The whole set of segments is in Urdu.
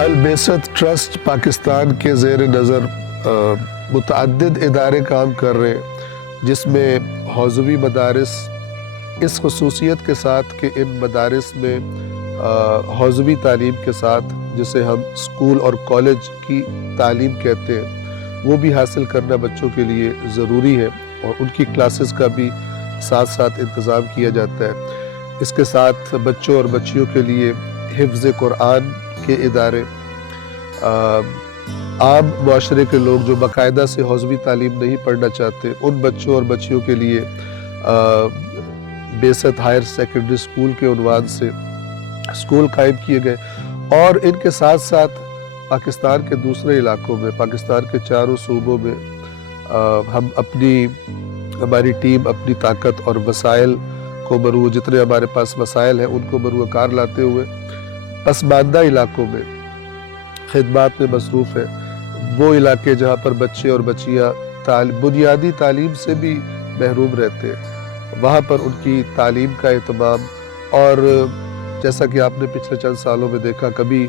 البعثت ٹرسٹ پاکستان کے زیر نظر متعدد ادارے کام کر رہے ہیں، جس میں حوزوی مدارس اس خصوصیت کے ساتھ کہ ان مدارس میں حوزوی تعلیم کے ساتھ جسے ہم اسکول اور کالج کی تعلیم کہتے ہیں وہ بھی حاصل کرنا بچوں کے لیے ضروری ہے، اور ان کی کلاسز کا بھی ساتھ ساتھ انتظام کیا جاتا ہے۔ اس کے ساتھ بچوں اور بچیوں کے لیے حفظ قرآن کے ادارے، عام معاشرے کے لوگ جو باقاعدہ سے حوزوی تعلیم نہیں پڑھنا چاہتے ان بچوں اور بچیوں کے لیے بعثت ہائر سیکنڈری اسکول کے عنوان سے اسکول قائم کیے گئے، اور ان کے ساتھ ساتھ پاکستان کے دوسرے علاقوں میں، پاکستان کے چاروں صوبوں میں ہم ہماری ٹیم اپنی طاقت اور وسائل کو جتنے ہمارے پاس وسائل ہیں ان کو بروئے کار لاتے ہوئے پسماندہ علاقوں میں خدمات میں مصروف ہے۔ وہ علاقے جہاں پر بچے اور بچیاں بنیادی تعلیم سے بھی محروم رہتے ہیں، وہاں پر ان کی تعلیم کا اہتمام، اور جیسا کہ آپ نے پچھلے چند سالوں میں دیکھا کبھی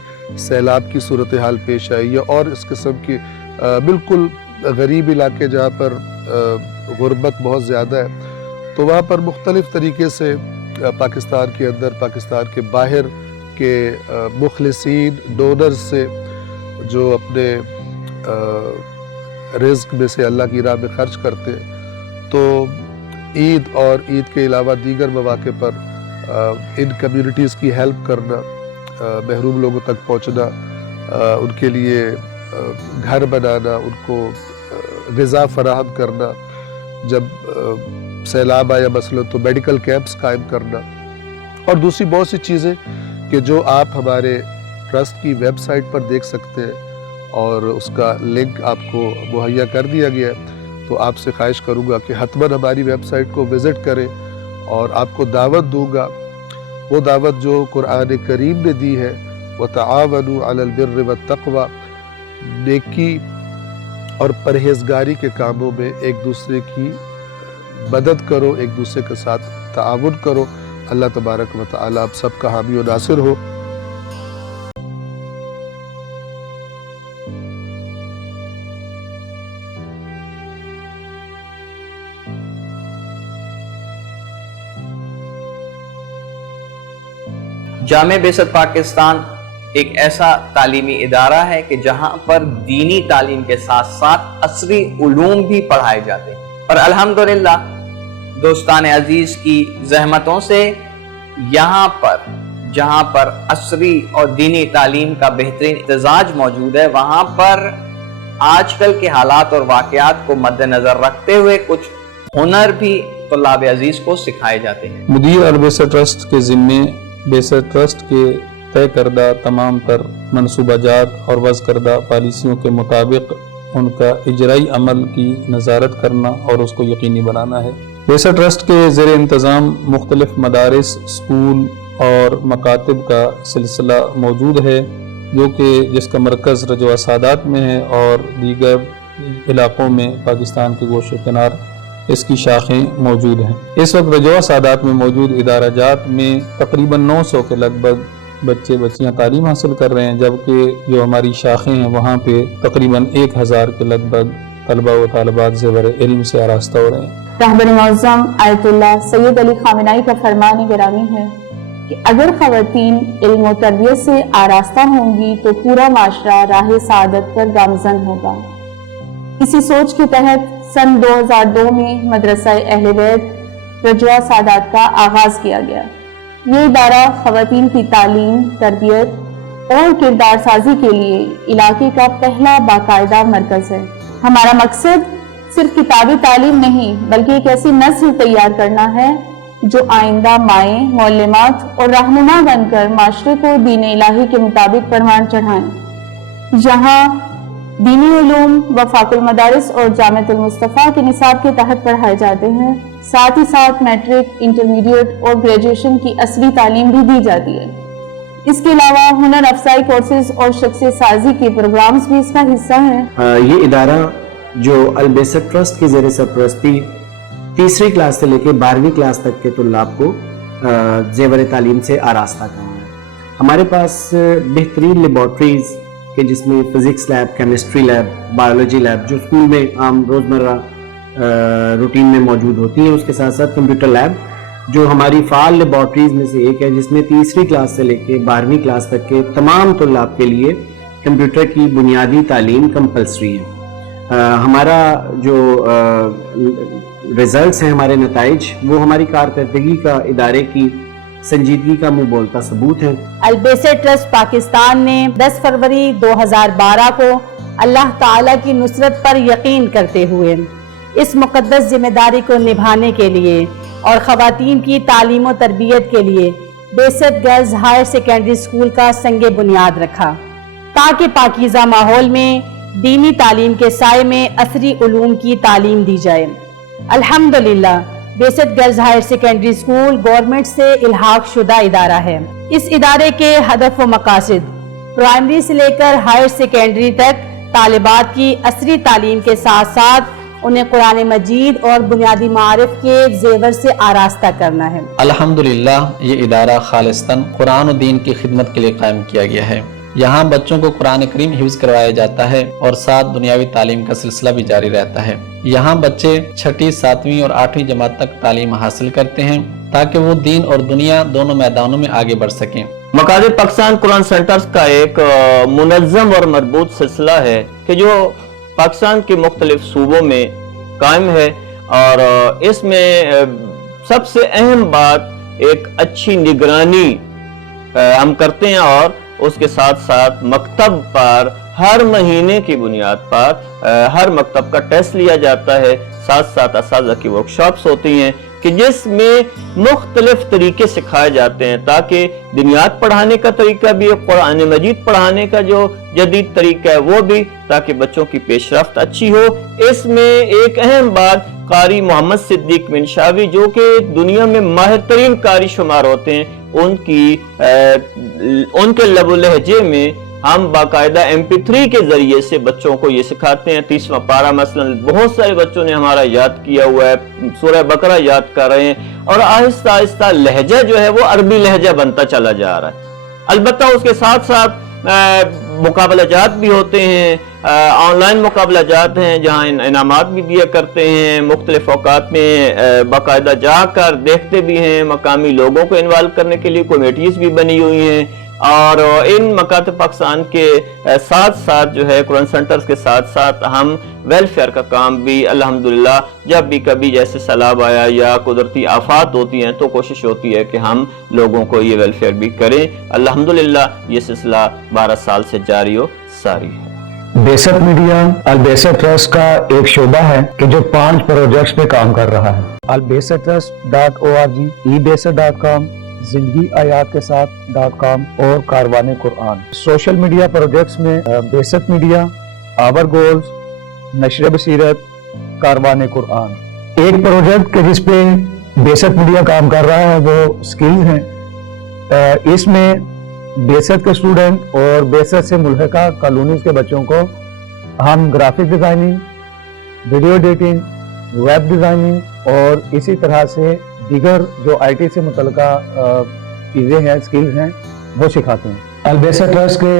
سیلاب کی صورتحال پیش آئی یا اور اس قسم کی بالکل غریب علاقے جہاں پر غربت بہت زیادہ ہے، تو وہاں پر مختلف طریقے سے پاکستان کے اندر، پاکستان کے باہر کے مخلصین ڈونرز سے جو اپنے رزق میں سے اللہ کی راہ میں خرچ کرتے ہیں، تو عید اور عید کے علاوہ دیگر مواقع پر ان کمیونٹیز کی ہیلپ کرنا، محروم لوگوں تک پہنچنا، ان کے لیے گھر بنانا، ان کو غذا فراہم کرنا، جب سیلاب آیا مثلا تو میڈیکل کیمپس قائم کرنا، اور دوسری بہت سی چیزیں کہ جو آپ ہمارے ٹرسٹ کی ویب سائٹ پر دیکھ سکتے ہیں، اور اس کا لنک آپ کو مہیا کر دیا گیا ہے۔ تو آپ سے خواہش کروں گا کہ حتماً ہماری ویب سائٹ کو وزٹ کریں، اور آپ کو دعوت دوں گا، وہ دعوت جو قرآن کریم نے دی ہے، وَتَعَاوَنُوا عَلَى الْبِرِّ وَالتَّقْوَى، نیکی اور پرہیزگاری کے کاموں میں ایک دوسرے کی مدد کرو، ایک دوسرے کے ساتھ تعاون کرو۔ اللہ تبارک و تعالی آپ سب کا حامی و ناصر ہو۔ جامع بعثت پاکستان ایک ایسا تعلیمی ادارہ ہے کہ جہاں پر دینی تعلیم کے ساتھ ساتھ عصری علوم بھی پڑھائے جاتے ہیں، اور الحمدللہ دوستان عزیز کی زحمتوں سے یہاں پر جہاں پر عصری اور دینی تعلیم کا بہترین امتزاج موجود ہے، وہاں پر آج کل کے حالات اور واقعات کو مد نظر رکھتے ہوئے کچھ ہنر بھی طلاب عزیز کو سکھائے جاتے ہیں۔ مدیر البعثت ٹرسٹ کے ذمے بعثت ٹرسٹ کے طے کردہ تمام تر منصوبہ جات اور وضع کردہ پالیسیوں کے مطابق ان کا اجرائی عمل کی نظارت کرنا اور اس کو یقینی بنانا ہے۔ بعثت ٹرسٹ کے زیر انتظام مختلف مدارس، اسکول اور مکاتب کا سلسلہ موجود ہے، جو کہ جس کا مرکز رجوع سادات میں ہے، اور دیگر علاقوں میں پاکستان کے گوشے کنار اس کی شاخیں موجود ہیں۔ اس وقت رجوع سادات میں موجود ادارہ جات میں تقریباً 900 کے لگ بھگ بچے بچیاں تعلیم حاصل کر رہے ہیں، جبکہ جو ہماری شاخیں ہیں وہاں پہ تقریباً 1000 کے لگ بھگ طلبہ و طالبات زیور علم سے آراستہ ہو رہے ہیں۔ رہبر معظم آیت اللہ سید علی خامنائی کا فرمان گرامی ہے کہ اگر خواتین علم و تربیت سے آراستہ ہوں گی تو پورا معاشرہ راہ سعادت پر گامزن ہوگا۔ اسی سوچ کے تحت سن 2002 میں مدرسہ اہل بیت رجوع سادات کا آغاز کیا گیا۔ یہ ادارہ خواتین کی تعلیم، تربیت اور کردار سازی کے لیے علاقے کا پہلا باقاعدہ مرکز ہے۔ ہمارا مقصد صرف کتابی تعلیم نہیں بلکہ ایک ایسی نسل تیار کرنا ہے جو آئندہ مائیں، معلمات اور رہنما بن کر معاشرے کو دین الہی کے مطابق پروان چڑھائیں۔ جہاں دینی علوم وفاق المدارس اور جامعۃ المصطفیٰ کے نصاب کے تحت پڑھائے جاتے ہیں، ساتھ ہی ساتھ میٹرک، انٹرمیڈیٹ اور گریجویشن کی اصلی تعلیم بھی دی جاتی ہے۔ اس کے علاوہ ہنر افزائی کورسز اور شخصیت سازی کے پروگرامز بھی اس کا حصہ ہیں۔ یہ ادارہ جو البعثت ٹرسٹ کی زیر سرپرستی تیسری کلاس سے لے کے 12ویں کلاس تک کے طلاب کو زیور تعلیم سے آراستہ کرنا ہے۔ ہمارے پاس بہترین لیبارٹریز، کہ جس میں physics lab, chemistry lab, biology lab جو اسکول میں عام روزمرہ روٹین میں موجود ہوتی ہیں، اس کے ساتھ ساتھ کمپیوٹر لیب جو ہماری فعال لیبارٹریز میں سے ایک ہے، جس میں تیسری کلاس سے لے کے 12ویں کلاس تک کے تمام طلاب کے لیے کمپیوٹر کی بنیادی تعلیم کمپلسری ہے۔ ہمارا جو ریزلٹس ہیں، ہمارے نتائج، وہ ہماری کارکردگی کا ادارے کی سنجیدگی کا منہ بولتا ثبوت ہے۔ البیسٹ ٹرسٹ پاکستان نے 10 فروری 2012 کو اللہ تعالیٰ کی نصرت پر یقین کرتے ہوئے اس مقدس ذمہ داری کو نبھانے کے لیے اور خواتین کی تعلیم و تربیت کے لیے best girls higher secondary school کا سنگ بنیاد رکھا تاکہ پاکیزہ ماحول میں دینی تعلیم کے سائے میں عصری علوم کی تعلیم دی جائے۔ الحمدللہ best girls higher secondary school government سے الحاق شدہ ادارہ ہے۔ اس ادارے کے ہدف و مقاصد پرائمری سے لے کر ہائر سیکنڈری تک طالبات کی عصری تعلیم کے ساتھ ساتھ انہیں قرآن مجید اور بنیادی معارف کے زیور سے آراستہ کرنا ہے۔ الحمدللہ یہ ادارہ خالصتاً قرآن و دین کی خدمت کے لیے قائم کیا گیا ہے۔ یہاں بچوں کو قرآن کریم حفظ کروایا جاتا ہے اور ساتھ دنیاوی تعلیم کا سلسلہ بھی جاری رہتا ہے۔ یہاں بچے 6ٹھی، 7ویں اور 8ویں جماعت تک تعلیم حاصل کرتے ہیں تاکہ وہ دین اور دنیا دونوں میدانوں میں آگے بڑھ سکیں۔ مکاتب پاکستان قرآن سینٹرز کا ایک منظم اور مربوط سلسلہ ہے کہ جو پاکستان کے مختلف صوبوں میں قائم ہے، اور اس میں سب سے اہم بات ایک اچھی نگرانی ہم کرتے ہیں، اور اس کے ساتھ ساتھ مکتب پر ہر مہینے کی بنیاد پر ہر مکتب کا ٹیسٹ لیا جاتا ہے، ساتھ ساتھ اساتذہ کی ورکشاپس ہوتی ہیں کہ جس میں مختلف طریقے سکھائے جاتے ہیں تاکہ دنیات پڑھانے کا طریقہ بھی، قرآن مجید پڑھانے کا جو جدید طریقہ ہے وہ بھی، تاکہ بچوں کی پیش رفت اچھی ہو۔ اس میں ایک اہم بات قاری محمد صدیق منشاوی جو کہ دنیا میں ماہر ترین قاری شمار ہوتے ہیں، ان کے لب و لہجے میں ہم باقاعدہ MP3 کے ذریعے سے بچوں کو یہ سکھاتے ہیں۔ 30واں پارہ مثلا بہت سارے بچوں نے ہمارا یاد کیا ہوا ہے، سورہ بقرہ یاد کر رہے ہیں، اور آہستہ آہستہ لہجہ جو ہے وہ عربی لہجہ بنتا چلا جا رہا ہے۔ البتہ اس کے ساتھ ساتھ مقابلہ جات بھی ہوتے ہیں، آن لائن مقابلہ جات ہیں جہاں انعامات بھی دیا کرتے ہیں، مختلف اوقات میں باقاعدہ جا کر دیکھتے بھی ہیں، مقامی لوگوں کو انوالو کرنے کے لیے کمیٹیز بھی بنی ہوئی ہیں، اور ان مکاتب پاکستان کے ساتھ ساتھ جو ہے قرآن سینٹرز کے ساتھ ساتھ ہم ویلفیئر کا کام بھی الحمدللہ جب بھی کبھی جیسے سیلاب آیا یا قدرتی آفات ہوتی ہیں تو کوشش ہوتی ہے کہ ہم لوگوں کو یہ ویلفیئر بھی کریں۔ الحمدللہ یہ سلسلہ 12 سال سے جاری و ساری ہے۔ بیسٹ میڈیا البیسٹ ٹرسٹ کا ایک شعبہ ہے کہ جو 5 پروجیکٹس پہ کام کر رہا ہے۔ albesatrust.org، ebased.com، زندگی آیات کے ساتھ .com اور کاروان قرآن۔ سوشل میڈیا پروجیکٹس میں بیسٹ میڈیا، آور گولز، نشر بصیرت، کاروان قرآن۔ ایک پروجیکٹ کہ جس پہ بیسٹ میڈیا کام کر رہا ہے وہ سکلز ہیں۔ اس میں بیسٹ کے اسٹوڈنٹ اور بیسٹ سے ملحقہ کالونیز کے بچوں کو ہم graphic designing, video editing, web designing اور اسی طرح سے دیگر جو IT سے متعلقہ چیزیں ہیں، سکلز ہیں، وہ سکھاتے ہیں۔ البیسٹ ٹرسٹ کے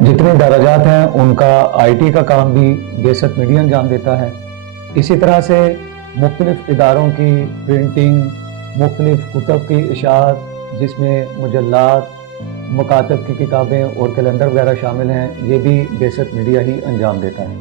جتنے درجات ہیں ان کا IT کا کام بھی بیسٹ میڈیا انجام دیتا ہے۔ اسی طرح سے مختلف اداروں کی پرنٹنگ، مختلف کتب کی اشاعت جس میں مجلات، مکاتب کی کتابیں اور کیلنڈر وغیرہ شامل ہیں، یہ بھی بیسٹ میڈیا ہی انجام دیتا ہے۔